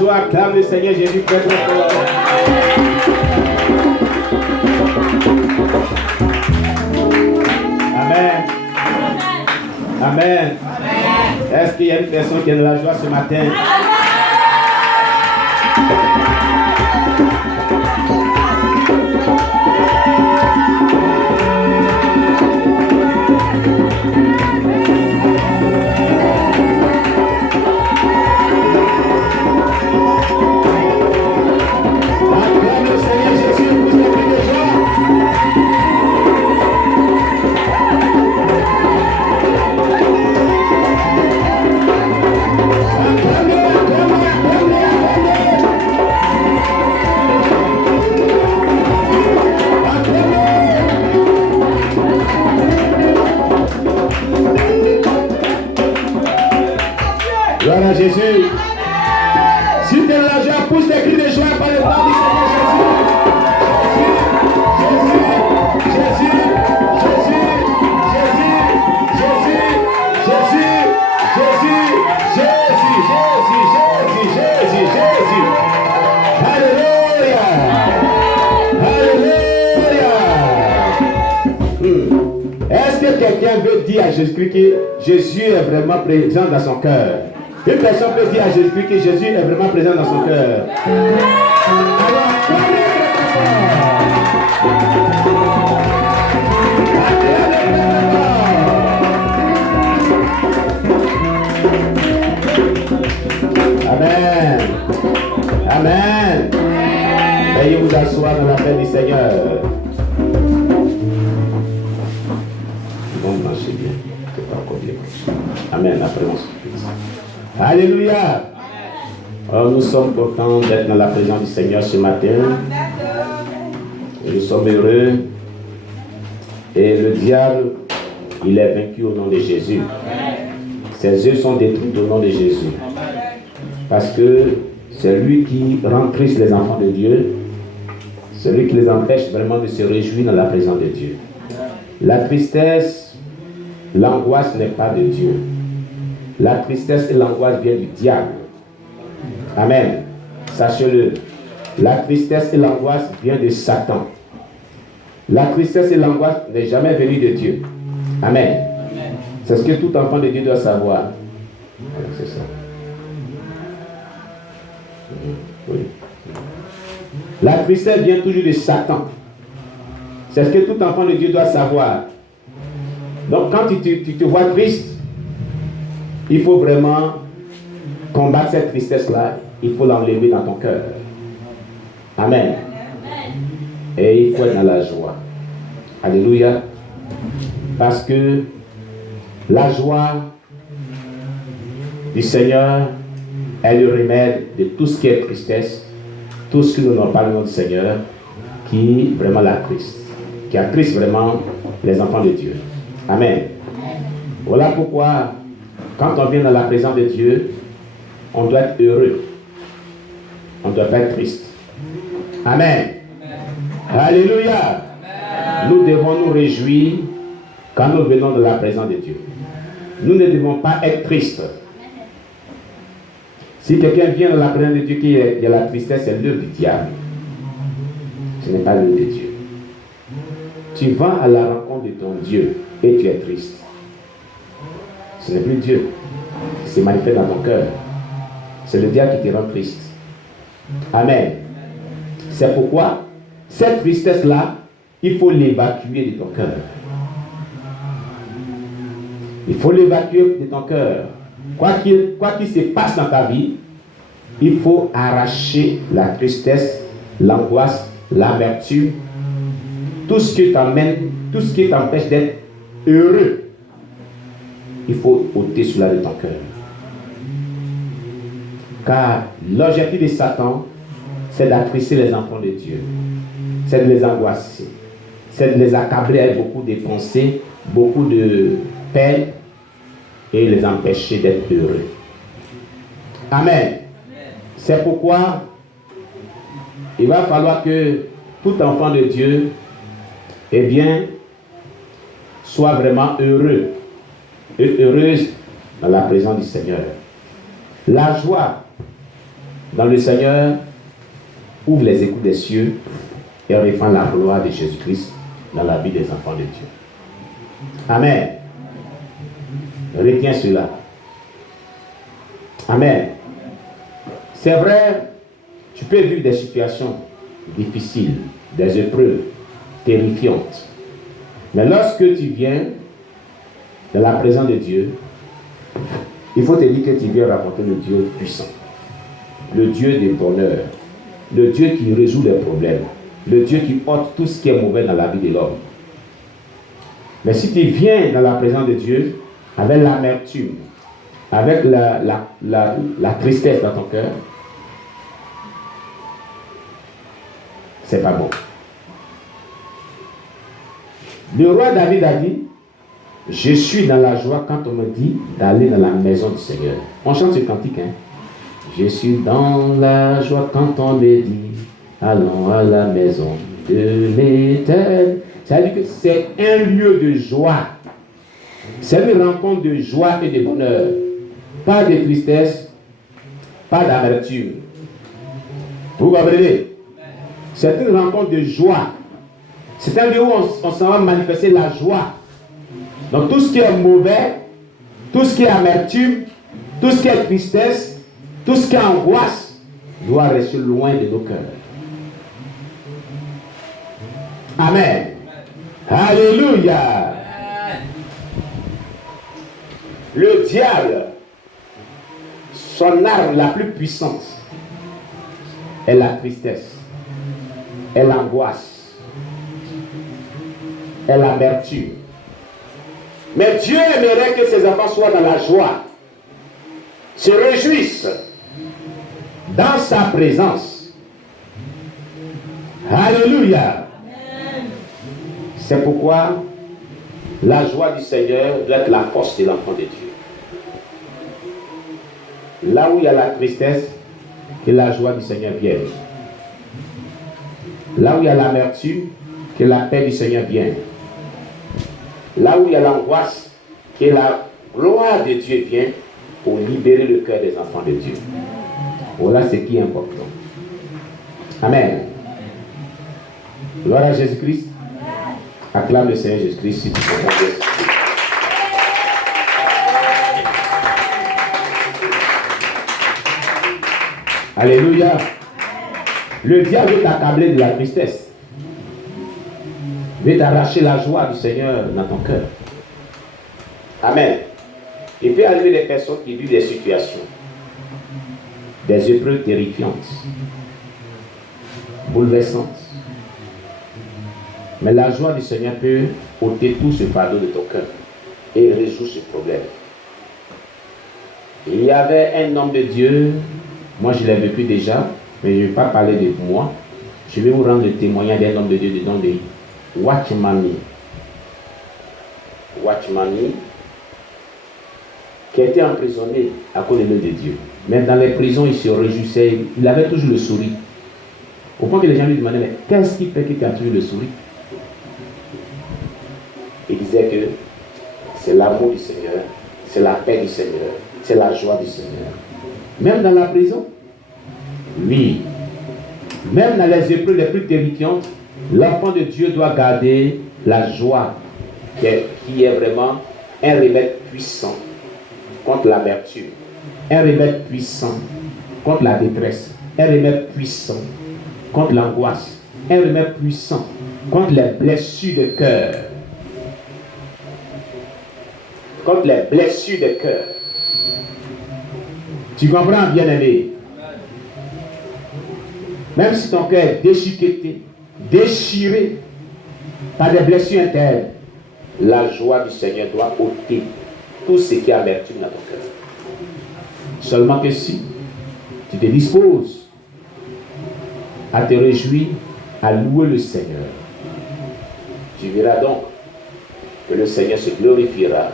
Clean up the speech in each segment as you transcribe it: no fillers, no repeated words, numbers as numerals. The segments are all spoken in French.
joie, acclame le Seigneur Jésus très très fort. Amen. Amen. Est-ce qu'il y a une personne qui a de la joie ce matin? Gloire à Jésus. Si tu es dans la joie, pousse des cris de joie par le nom du Seigneur Jésus. Jésus. Alléluia. Alléluia. Est-ce que quelqu'un veut dire à Jésus-Christ que Jésus est vraiment présent dans son cœur? Une personne peut dire à Jésus-Christ que Jésus est vraiment présent dans son cœur. Amen. Amen. Veuillez vous asseoir dans la paix du Seigneur. Bon, marchez bien. C'est pas encore bien. Amen. Après, on se fixe. Alléluia. Alors, nous sommes contents d'être dans la présence du Seigneur ce matin. Et nous sommes heureux. Et le diable, il est vaincu au nom de Jésus. Ses yeux sont détruits au nom de Jésus. Parce que c'est lui qui rend triste les enfants de Dieu. C'est lui qui les empêche vraiment de se réjouir dans la présence de Dieu. La tristesse, l'angoisse n'est pas de Dieu. La tristesse et l'angoisse viennent du diable. Amen. Sachez-le. La tristesse et l'angoisse viennent de Satan. La tristesse et l'angoisse n'est jamais venue de Dieu. Amen. C'est ce que tout enfant de Dieu doit savoir. C'est ça. Oui. La tristesse vient toujours de Satan. C'est ce que tout enfant de Dieu doit savoir. Donc quand tu te vois triste, il faut vraiment combattre cette tristesse-là. Il faut l'enlever dans ton cœur. Amen. Et il faut être dans la joie. Alléluia. Parce que la joie du Seigneur est le remède de tout ce qui est tristesse, tout ce que nous n'avons pas le nom du Seigneur, qui vraiment l'attriste, qui attriste vraiment les enfants de Dieu. Amen. Voilà pourquoi, quand on vient dans la présence de Dieu, on doit être heureux. On ne doit pas être triste. Amen. Alléluia. Nous devons nous réjouir quand nous venons de la présence de Dieu. Nous ne devons pas être tristes. Si quelqu'un vient dans la présence de Dieu qui est de la tristesse, c'est l'œuvre du diable. Ce n'est pas l'œuvre de Dieu. Tu vas à la rencontre de ton Dieu et tu es triste. Ce n'est plus Dieu qui se manifeste dans ton cœur. C'est le diable qui te rend triste. Amen. C'est pourquoi cette tristesse-là, il faut l'évacuer de ton cœur. Il faut l'évacuer de ton cœur. Quoi qu'il se passe dans ta vie, il faut arracher la tristesse, l'angoisse, l'amertume, tout ce qui t'emmène, tout ce qui t'empêche d'être heureux. Il faut ôter cela de ton cœur. Car l'objectif de Satan, c'est d'attrister les enfants de Dieu. C'est de les angoisser. C'est de les accabler avec beaucoup de pensées, beaucoup de peine et les empêcher d'être heureux. Amen. C'est pourquoi il va falloir que tout enfant de Dieu, eh bien, soit vraiment heureux et heureuse dans la présence du Seigneur. La joie dans le Seigneur ouvre les écoutes des cieux et répand la gloire de Jésus-Christ dans la vie des enfants de Dieu. Amen. Retiens cela. Amen. C'est vrai, tu peux vivre des situations difficiles, des épreuves terrifiantes. Mais lorsque tu viens dans la présence de Dieu, il faut te dire que tu viens rencontrer le Dieu puissant, le Dieu du bonheur, le Dieu qui résout les problèmes, le Dieu qui ôte tout ce qui est mauvais dans la vie de l'homme. Mais si tu viens dans la présence de Dieu avec l'amertume, avec la tristesse dans ton cœur, c'est pas bon. Le roi David a dit, je suis dans la joie quand on me dit d'aller dans la maison du Seigneur. On chante ce cantique, hein? Je suis dans la joie quand on me dit, allons à la maison de l'Éternel. C'est-à-dire que c'est un lieu de joie. C'est une rencontre de joie et de bonheur. Pas de tristesse, pas d'amertume. Vous comprenez? C'est une rencontre de joie. C'est un lieu où on s'en va manifester la joie. Donc tout ce qui est mauvais, tout ce qui est amertume, tout ce qui est tristesse, tout ce qui est angoisse, doit rester loin de nos cœurs. Amen. Alléluia. Le diable, son arme la plus puissante est la tristesse, est l'angoisse, est l'amertume. Mais Dieu aimerait que ses enfants soient dans la joie, se réjouissent dans sa présence. Alléluia. C'est pourquoi la joie du Seigneur doit être la force de l'enfant de Dieu. Là où il y a la tristesse, que la joie du Seigneur vienne. Là où il y a l'amertume, que la paix du Seigneur vienne. Là où il y a l'angoisse, que la gloire de Dieu vienne pour libérer le cœur des enfants de Dieu. Voilà ce qui est important. Amen. Gloire à Jésus-Christ. Acclame le Seigneur Jésus-Christ si tu comprends bien. Alléluia. Le diable veut t'accabler de la tristesse. Veut t'arracher la joie du Seigneur dans ton cœur. Amen. Il peut arriver des personnes qui vivent des situations, des épreuves terrifiantes, bouleversantes. Mais la joie du Seigneur peut ôter tout ce fardeau de ton cœur et résoudre ce problème. Il y avait un homme de Dieu, moi je l'ai vécu déjà, mais je ne vais pas parler de moi. Je vais vous rendre le témoignage d'un homme de Dieu du nom de Watchmani. Watchmani, qui a été emprisonné à cause de l'œuvre de Dieu. Même dans les prisons, il se réjouissait, il avait toujours le sourire. Au point que les gens lui demandaient, mais qu'est-ce qui fait que tu as toujours le sourire? Il disait que c'est l'amour du Seigneur, c'est la paix du Seigneur, c'est la joie du Seigneur. Même dans la prison, oui. Même dans les épreuves les plus terrifiantes, l'enfant de Dieu doit garder la joie qui est vraiment un remède puissant contre l'amertume, un remède puissant contre la détresse, un remède puissant contre l'angoisse, un remède puissant contre les blessures de cœur. Contre les blessures de cœur. Tu comprends, bien-aimé? Même si ton cœur est déchiqueté, déchiré par des blessures internes, la joie du Seigneur doit ôter tout ce qui est amertume dans ton cœur. Seulement que si tu te disposes à te réjouir, à louer le Seigneur, tu verras donc que le Seigneur se glorifiera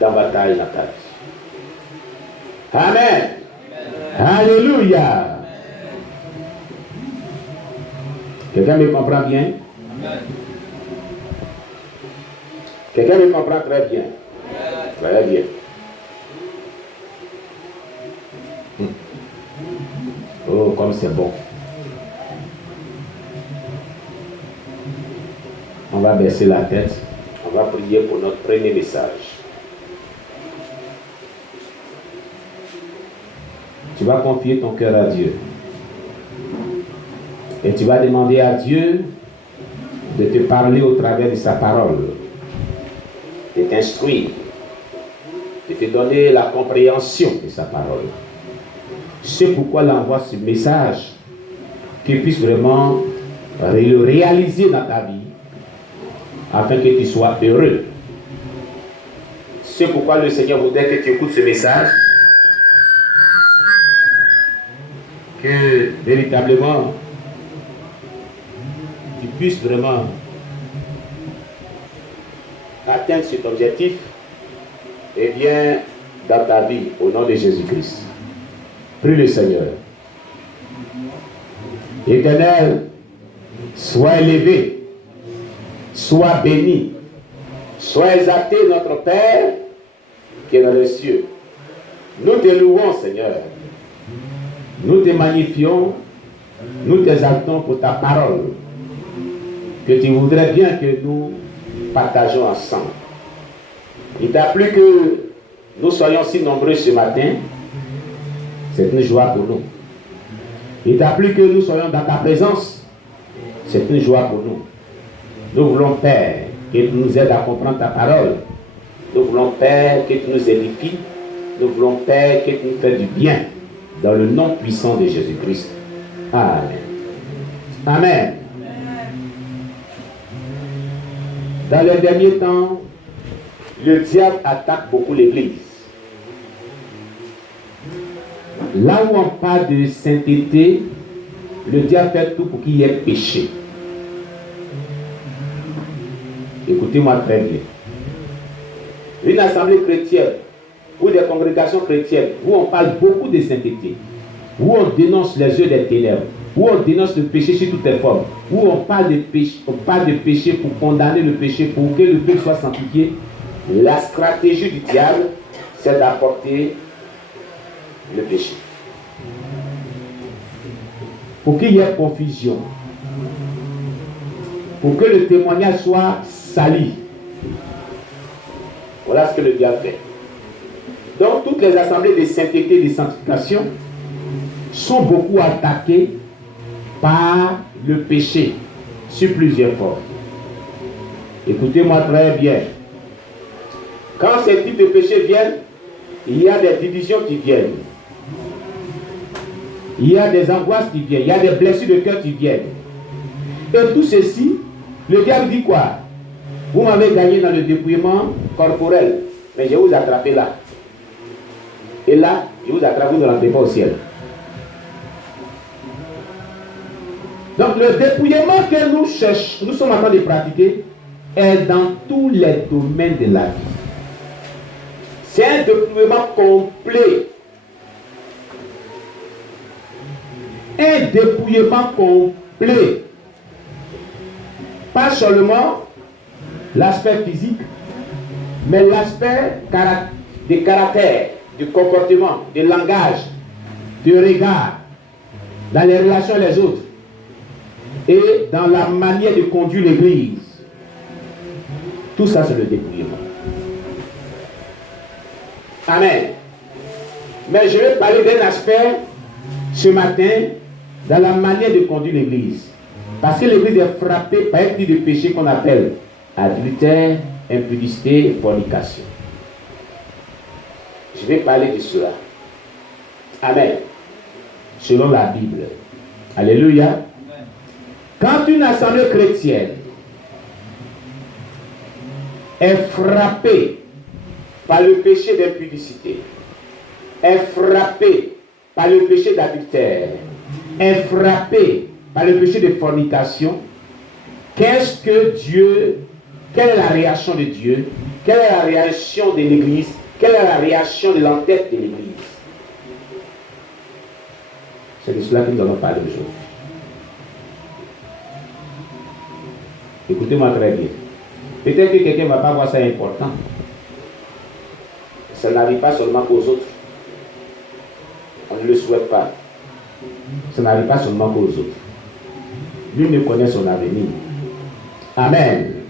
davantage dans ta vie. Amen. Alléluia. Quelqu'un me comprend bien? Quelqu'un me comprend très bien? Très bien. Oh comme c'est bon. On va baisser la tête. On va prier pour notre premier message. Tu vas confier ton cœur à Dieu. Et tu vas demander à Dieu de te parler au travers de sa parole, de t'instruire, de te donner la compréhension de sa parole. C'est pourquoi il envoie ce message, qu'il puisse vraiment le réaliser dans ta vie, afin que tu sois heureux. C'est pourquoi le Seigneur voudrait que tu écoutes ce message, que véritablement tu puisses vraiment atteindre cet objectif, et bien dans ta vie, au nom de Jésus-Christ. Prie le Seigneur. Éternel, sois élevé, sois béni, sois exalté notre Père qui est dans les cieux. Nous te louons, Seigneur. Nous te magnifions, nous t'exaltons pour ta parole, que tu voudrais bien que nous partageons ensemble. Il t'a plu que nous soyons si nombreux ce matin, c'est une joie pour nous. Il t'a plu que nous soyons dans ta présence, c'est une joie pour nous. Nous voulons, Père, que tu nous aides à comprendre ta parole. Nous voulons, Père, que tu nous édifies. Nous voulons, Père, que tu nous fasses du bien. Dans le nom puissant de Jésus-Christ. Amen. Amen. Dans les derniers temps, le diable attaque beaucoup l'Église. Là où on parle de sainteté, le diable fait tout pour qu'il y ait péché. Écoutez-moi très bien. Une assemblée chrétienne ou des congrégations chrétiennes où on parle beaucoup de sainteté, où on dénonce les œuvres des ténèbres, où on dénonce le péché sous toutes les formes, où on parle de péché pour condamner le péché, pour que le péché soit sanctifié, la stratégie du diable, c'est d'apporter le péché. Pour qu'il y ait confusion, pour que le témoignage soit sali. Voilà ce que le diable fait. Donc, toutes les assemblées de sainteté et de sanctification sont beaucoup attaquées par le péché sur plusieurs formes. Écoutez-moi très bien. Quand ces types de péchés viennent, il y a des divisions qui viennent. Il y a des angoisses qui viennent. Il y a des blessures de cœur qui viennent. Et tout ceci, le diable dit quoi? Vous m'avez gagné dans le dépouillement corporel, mais je vais vous attraper là. Et là, je vous attrape, vous ne rentrez pas au ciel. Donc le dépouillement que nous cherchons, nous sommes en train de pratiquer, est dans tous les domaines de la vie. C'est un dépouillement complet. Un dépouillement complet. Pas seulement l'aspect physique, mais l'aspect du caractère, du comportement, du langage, du regard, dans les relations les autres et dans la manière de conduire l'Église. Tout ça, c'est le dépouillement. Amen. Mais je vais parler d'un aspect ce matin dans la manière de conduire l'Église. Parce que l'Église est frappée par un type de péché qu'on appelle adultère, impudicité et fornication. Je vais parler de cela. Amen. Selon la Bible. Alléluia. Quand une assemblée chrétienne est frappée par le péché d'impudicité, est frappée par le péché d'adultère, est frappée par le péché de fornication, qu'est-ce que Dieu, quelle est la réaction de Dieu, quelle est la réaction de l'Église, quelle est la réaction de l'entête de l'Église? C'est de cela que nous allons parler aujourd'hui. Écoutez-moi très bien. Peut-être que quelqu'un ne va pas voir ça important. Ça n'arrive pas seulement aux autres. On ne le souhaite pas. Ça n'arrive pas seulement qu'aux autres. Lui ne connaît son avenir. Amen.